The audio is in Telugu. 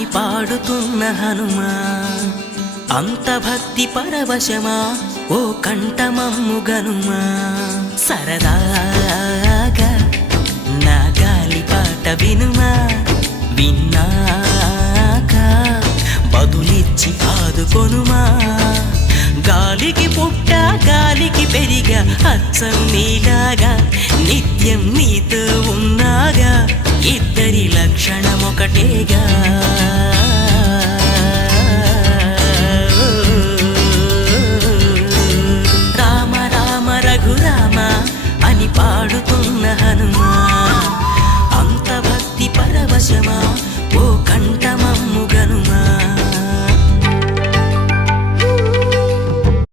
అని పాడుతున్న హనుమా అంత భక్తి పరవశమా ఓ కంఠమమ్ము గనుమా సరదాగా నా గాలి పాట వినుమా విన్నాక బదులిచ్చి ఆదుకొనుమా గాలికి పుట్ట గాలికి పెరిగా అచ్చం నీలాగా నిత్యం నీతో ఉన్నాగా ఇద్దరి లక్షణమొకటేగా